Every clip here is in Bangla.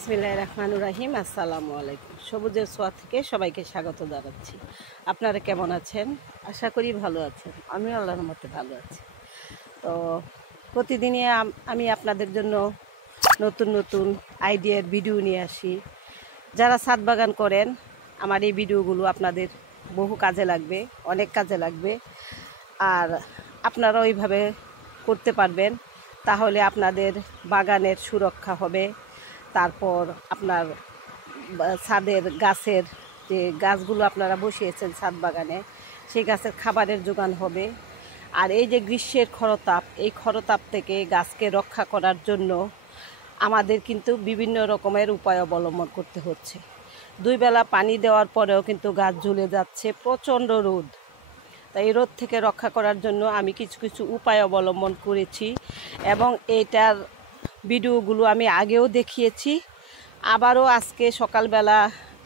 বিসমিল্লাহির রহমানির রহিম। আসসালামু আলাইকুম। সবুজের ছোঁয়া থেকে সবাইকে স্বাগত জানাচ্ছি। আপনারা কেমন আছেন? আশা করি ভালো আছেন। আমিও আল্লাহর মতে ভালো আছি। তো প্রতিদিনই আমি আপনাদের জন্য নতুন নতুন আইডিয়ার ভিডিও নিয়ে আসি। যারা ছাদ বাগান করেন, আমার এই ভিডিওগুলো আপনাদের বহু কাজে লাগবে, অনেক কাজে লাগবে। আর আপনারা ওইভাবে করতে পারবেন, তাহলে আপনাদের বাগানের সুরক্ষা হবে। তারপর আপনার ছাদের গাছের যে গাছগুলো আপনারা বসিয়েছেন ছাদ বাগানে, সেই গাছের খাবারের যোগান হবে। আর এই যে গ্রীষ্মের খরতাপ, এই খরতাপ থেকে গাছকে রক্ষা করার জন্য আমাদের কিন্তু বিভিন্ন রকমের উপায় অবলম্বন করতে হচ্ছে। 2 বেলা পানি দেওয়ার পরেও কিন্তু গাছ ঝুলে যাচ্ছে, প্রচণ্ড রোদ। তাই এই রোদ থেকে রক্ষা করার জন্য আমি কিছু কিছু উপায় অবলম্বন করেছি, এবং এইটার ভিডিওগুলো আমি আগেও দেখিয়েছি। আবারও আজকে সকালবেলা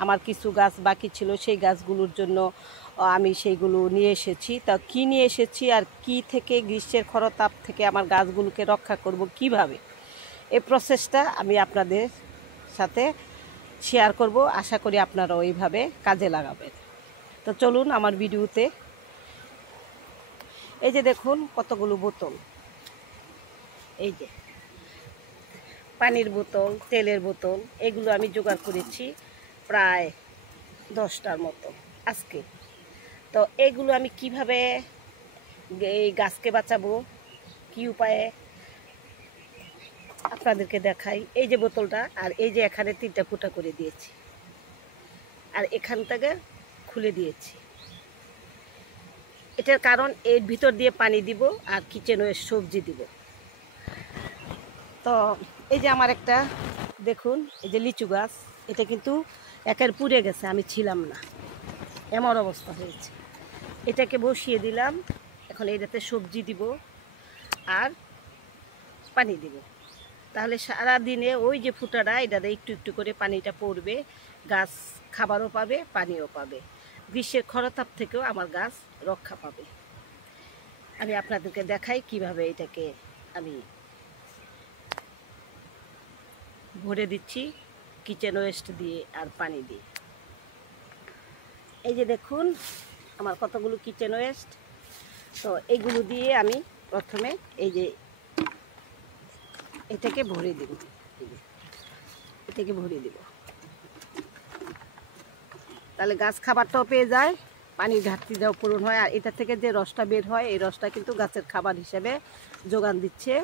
আমার কিছু গাছ বাকি ছিল, সেই গাছগুলোর জন্য আমি সেইগুলো নিয়ে এসেছি। তা কি নিয়ে এসেছি আর কি থেকে গ্রীষ্মের খরতাপ থেকে আমার গাছগুলোকে রক্ষা করব কিভাবে, এই প্রসেসটা আমি আপনাদের সাথে শেয়ার করব। আশা করি আপনারা ওইভাবে কাজে লাগাবেন। তো চলুন আমার ভিডিওতে। এই যে দেখুন কতগুলো বোতল, এই যে পানির বোতল, তেলের বোতল, এগুলো আমি জোগাড় করেছি প্রায় 10টার মতো আজকে। তো এগুলো আমি কিভাবে এই গাছকে বাঁচাবো, কি উপায়ে আপনাদেরকে দেখাই। এই যে বোতলটা, আর এই যে এখানে 3টা ফুটা করে দিয়েছি, আর এখান থেকে খুলে দিয়েছি। এটার কারণ এর ভিতর দিয়ে পানি দিব আর কিচেন ওয়েস্ট সবজি দিব। তো এই যে আমার একটা দেখুন, এই যে লিচু গাছ, এটা কিন্তু একের পুড়ে গেছে, আমি ছিলাম না, এমন অবস্থা হয়েছে। এটাকে বসিয়ে দিলাম, এখন এটাতে সবজি দিব আর পানি দিব। তাহলে সারা দিনে ওই যে ফুটাটা, এটাতে একটু একটু করে পানিটা পড়বে, গাছ খাবারও পাবে, পানিও পাবে। গ্রীষ্মের খরতাপ থেকেও আমার গাছ রক্ষা পাবে। আমি আপনাদেরকে দেখাই কিভাবে এটাকে আমি ভরে দিচ্ছি কিচেন ওয়েস্ট দিয়ে আর পানি দিয়ে। এই যে দেখুন আমার কতগুলো কিচেন ওয়েস্ট। তো এইগুলো দিয়ে আমি প্রথমে এই যে এটাকে ভরে দিব, এটাকে ভরে দিব, তাহলে গাছ খাবারটাও পেয়ে যায়, পানির ঘাটতিটাও পূরণ হয়। আর এটা থেকে যে রসটা বের হয়, এই রসটা কিন্তু গাছের খাবার হিসেবে যোগান দিচ্ছে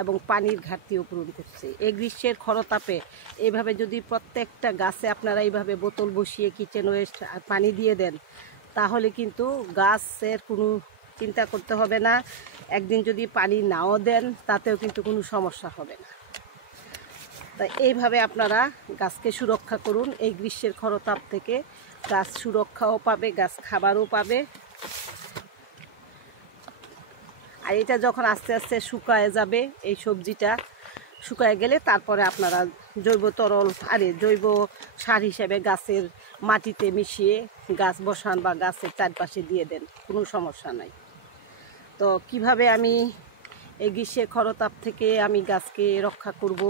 এবং পানির ঘাটতিও পূরণ করছে। এই গ্রীষ্মের খরতাপে এইভাবে যদি প্রত্যেকটা গাছে আপনারা এইভাবে বোতল বসিয়ে কিচেন ওয়েস্ট আর পানি দিয়ে দেন, তাহলে কিন্তু গাছের কোনো চিন্তা করতে হবে না। একদিন যদি পানি নাও দেন, তাতেও কিন্তু কোনো সমস্যা হবে না। তাই এইভাবে আপনারা গাছকে সুরক্ষা করুন এই গ্রীষ্মের খরতাপ থেকে। গাছ সুরক্ষাও পাবে, গাছ খাবারও পাবে। আর এটা যখন আস্তে আস্তে শুকায় যাবে, এই সবজিটা শুকায় গেলে তারপরে আপনারা জৈব তরল জৈব সার হিসেবে গাছের মাটিতে মিশিয়ে গাছ বসান বা গাছের চারপাশে দিয়ে দেন, কোনো সমস্যা নাই। তো কিভাবে আমি এই গ্রীষ্মের খরতাপ থেকে আমি গাছকে রক্ষা করব,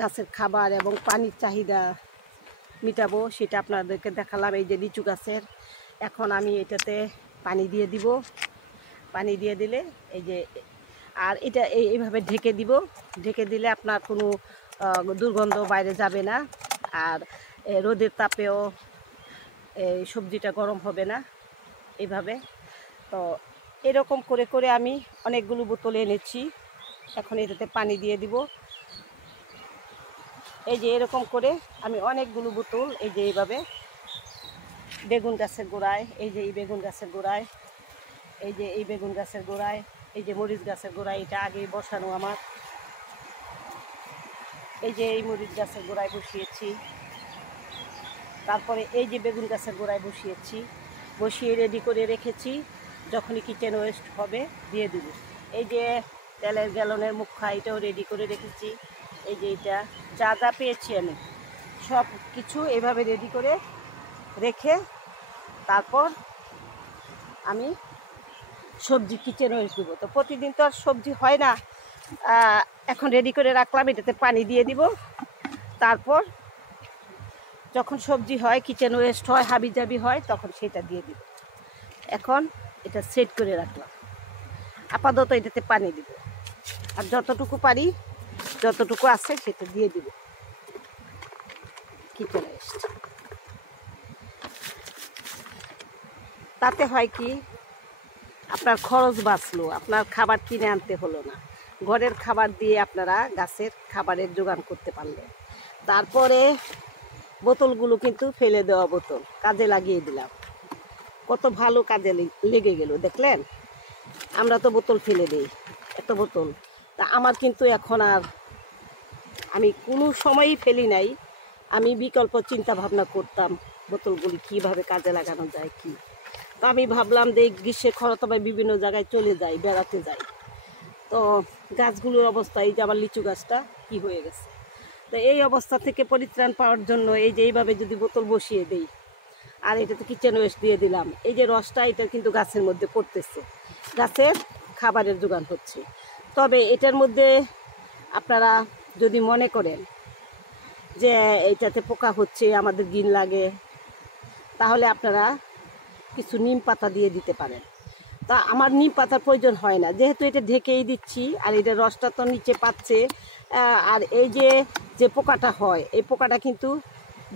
গাছের খাবার এবং পানির চাহিদা মিটাবো, সেটা আপনাদেরকে দেখালাম। এই যে লিচু গাছের, এখন আমি এটাতে পানি দিয়ে দিব। পানি দিয়ে দিলে এই যে, আর এটা এইভাবে ঢেকে দিব। ঢেকে দিলে আপনার কোনো দুর্গন্ধ বাইরে যাবে না, আর রোদের তাপেও এই সবজিটা গরম হবে না এইভাবে। তো এরকম করে করে আমি অনেকগুলো বোতল এনেছি। এখন এটাতে পানি দিয়ে দিব। এই যে এরকম করে আমি অনেকগুলো বোতল, এই যে এইভাবে বেগুন গাছের গোড়ায়, এই যে এই বেগুন গাছের গোড়ায়, এই যে এই বেগুন গাছের গোড়ায়, এই যে মরিচ গাছের গোড়ায়, এটা আগেই বসানো আমার। এই যে এই মরিচ গাছের গোড়ায় বসিয়েছি, তারপরে এই যে বেগুন গাছের গোড়ায় বসিয়েছি, বসিয়ে রেডি করে রেখেছি। যখনই কিচেন ওয়েস্ট হবে দিয়ে দেব। এই যে তেলের গ্যালনের মুখা, এটাও রেডি করে রেখেছি। এই যে এটা যা যা পেয়েছি আমি সব কিছু এইভাবে রেডি করে রেখে তারপর আমি সবজি কিচেন ওয়েস্ট দেবো। তো প্রতিদিন তো আর সবজি হয় না, এখন রেডি করে রাখলাম, এটাতে পানি দিয়ে দিব। তারপর যখন সবজি হয়, কিচেন ওয়েস্ট হয়, হাবিজাবি হয়, তখন সেটা দিয়ে দিব। এখন এটা সেট করে রাখলাম, আপাতত এটাতে পানি দিব, আর যতটুকু পারি যতটুকু আছে সেটা দিয়ে দিব কিচেন ওয়েস্ট। তাতে হয় কি, আপনার খরচ বাঁচলো, আপনার খাবার কিনে আনতে হলো না, ঘরের খাবার দিয়ে আপনারা গাছের খাবারের জোগান করতে পারলেন। তারপরে বোতলগুলো কিন্তু ফেলে দেওয়া বোতল কাজে লাগিয়ে দিলাম, কত ভালো কাজে লেগে গেল দেখলেন। আমরা তো বোতল ফেলে দিই, এত বোতল। তা আমার কিন্তু এখন আর, আমি কোনো সময়ই ফেলি নাই, আমি বিকল্প চিন্তা ভাবনা করতাম বোতলগুলি কীভাবে কাজে লাগানো যায় কি। তো আমি ভাবলাম যে গ্রীষ্মে খরতাবায় বিভিন্ন জায়গায় চলে যাই, বেড়াতে যাই, তো গাছগুলোর অবস্থা, এই যে আমার লিচু গাছটা কি হয়ে গেছে। তো এই অবস্থা থেকে পরিত্রাণ পাওয়ার জন্য এই যে এইভাবে যদি বোতল বসিয়ে দেই, আর এটাতে কিচেন ওয়েস্ট দিয়ে দিলাম, এই যে রসটা এটা কিন্তু গাছের মধ্যে পড়তেছে, গাছের খাবারের জোগান হচ্ছে। তবে এটার মধ্যে আপনারা যদি মনে করেন যে এইটাতে পোকা হচ্ছে, আমাদের ঘিন লাগে, তাহলে আপনারা কিছু নিম পাতা দিয়ে দিতে পারেন। তা আমার নিম পাতার প্রয়োজন হয় না, যেহেতু এটা ঢেকেই দিচ্ছি, আর এটা রসটা তো নিচে পাচ্ছে। আর এই যে যে পোকাটা হয়, এই পোকাটা কিন্তু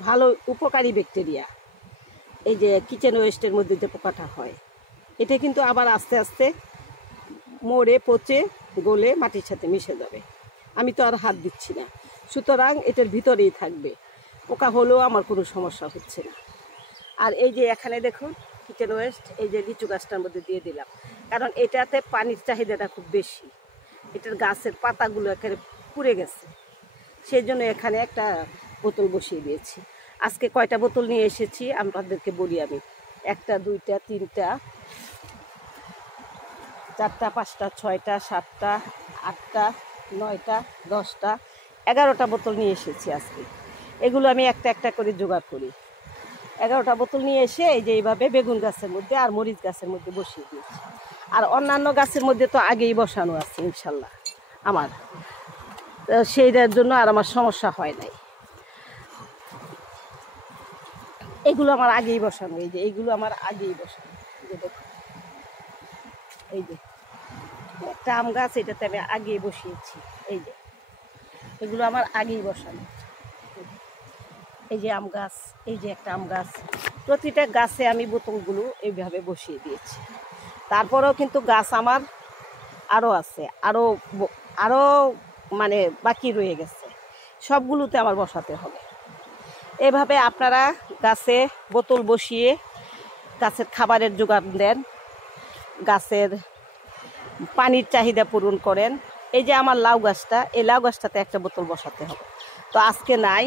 ভালো উপকারী ব্যাকটেরিয়া। এই যে কিচেন ওয়েস্টের মধ্যে যে পোকাটা হয়, এটা কিন্তু আবার আস্তে আস্তে মরে পচে গলে মাটির সাথে মিশে যাবে। আমি তো আর হাত দিচ্ছি না, সুতরাং এটার ভিতরেই থাকবে, পোকা হলেও আমার কোনো সমস্যা হচ্ছে না। আর এই যে এখানে দেখুন কিচেন ওয়েস্ট, এই যে লিচু গাছটার মধ্যে দিয়ে দিলাম, কারণ এটাতে পানির চাহিদাটা খুব বেশি, এটার গাছের পাতাগুলো একেবারে পুড়ে গেছে, সেই জন্য এখানে একটা বোতল বসিয়ে দিয়েছি। আজকে কয়টা বোতল নিয়ে এসেছি আপনাদেরকে বলি আমি, 1, 2, 3, 4, 5, 6, 7, 8, 9, 10, 11টা বোতল নিয়ে এসেছি আজকে। এগুলো আমি একটা একটা করে জোগাড় করি। 11টা বোতল নিয়ে এসে এই যে এইভাবে বেগুন গাছের মধ্যে আর মরিচ গাছের মধ্যে বসিয়ে দিয়েছি। আর অন্যান্য গাছের মধ্যে তো আগেই বসানো আছে ইনশাল্লাহ আমার, সেইটার জন্য আর আমার সমস্যা হয় নাই। এগুলো আমার আগেই বসানো, এই যে এইগুলো আমার আগেই বসানো। এই যে দেখুন, এই যে একটা আম গাছ, এটাতে আমি আগেই বসিয়েছি। এই যে এগুলো আমার আগেই বসানো। এই যে আম গাছ, এই যে একটা আম গাছ, প্রতিটা গাছে আমি বোতলগুলো এইভাবে বসিয়ে দিয়েছি। তারপরেও কিন্তু গাছ আমার আরও আছে, আরও মানে বাকি রয়ে গেছে, সবগুলোতে আমার বসাতে হবে। এভাবে আপনারা গাছে বোতল বসিয়ে গাছের খাবারের জোগান দেন, গাছের পানির চাহিদা পূরণ করেন। এই যে আমার লাউ গাছটা, এই লাউ গাছটাতে একটা বোতল বসাতে হবে, তো আজকে নাই,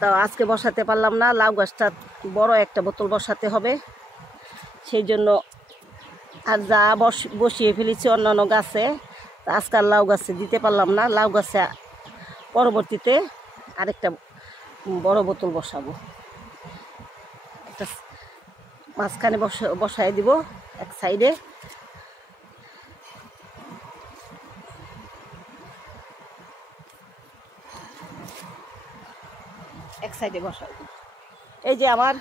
তো আজকে বসাতে পারলাম না। লাউ গাছটা বড় একটা বোতল বসাতে হবে, সেই জন্য আর যা বসিয়ে ফেলেছি অন্যান্য গাছে, আজকাল লাউ গাছে দিতে পারলাম না। লাউ গাছে পরবর্তীতে আরেকটা বড় বোতল বসাবো, একটা মাঝখানে বসায় দিব এক সাইডে। এক সাইডে বসাই দিব। এই যে আমার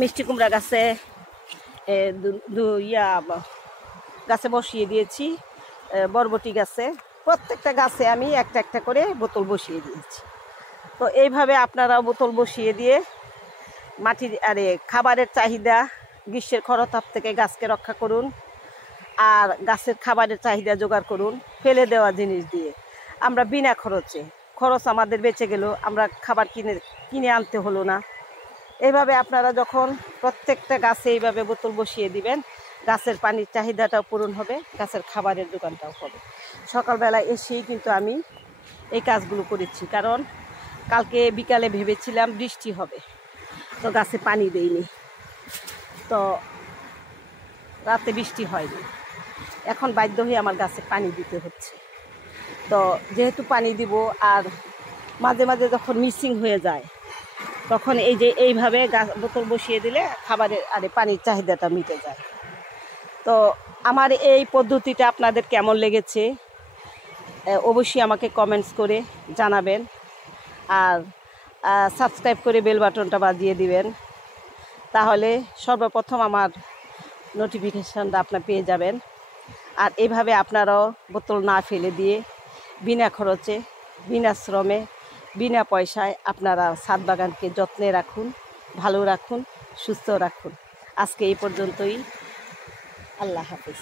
মিষ্টি কুমড়া গাছে গাছে বসিয়ে দিয়েছি, বরবটি গাছে, প্রত্যেকটা গাছে আমি একটা একটা করে বোতল বসিয়ে দিয়েছি। তো এইভাবে আপনারাও বোতল বসিয়ে দিয়ে মাটির খাবারের চাহিদা, গ্রীষ্মের খরতাপ থেকে গাছকে রক্ষা করুন, আর গাছের খাবারের চাহিদা জোগাড় করুন ফেলে দেওয়া জিনিস দিয়ে। আমরা বিনা খরচ আমাদের বেঁচে গেল, আমরা খাবার কিনে আনতে হলো না। এইভাবে আপনারা যখন প্রত্যেকটা গাছে এইভাবে বোতল বসিয়ে দিবেন, গাছের পানির চাহিদাটাও পূরণ হবে, গাছের খাবারের দোকানটাও হবে। সকালবেলা এসেই কিন্তু আমি এই কাজগুলো করেছি, কারণ কালকে বিকালে ভেবেছিলাম বৃষ্টি হবে, তো গাছে পানি দেইনি, তো রাতে বৃষ্টি হয়নি, এখন বাধ্য হয়ে আমার গাছে পানি দিতে হচ্ছে। তো যেহেতু পানি দিব, আর মাঝে মাঝে যখন মিসিং হয়ে যায়, তখন এই যে এইভাবে বোতল বসিয়ে দিলে খাবারের পানির চাহিদাটা মিটে যায়। তো আমার এই পদ্ধতিটা আপনাদের কেমন লেগেছে অবশ্যই আমাকে কমেন্টস করে জানাবেন। আর সাবস্ক্রাইব করে বেল বাটনটা বাজিয়ে দিবেন, তাহলে সর্বপ্রথম আমার নোটিফিকেশানটা আপনার পেয়ে যাবেন। আর এভাবে আপনারাও বোতল না ফেলে দিয়ে বিনা খরচে, বিনা শ্রমে, বিনা পয়সায় আপনারা ছাদ বাগানকে যত্নে রাখুন, ভালো রাখুন, সুস্থ রাখুন। আজকে এই পর্যন্তই। আল্লাহ হাফেজ।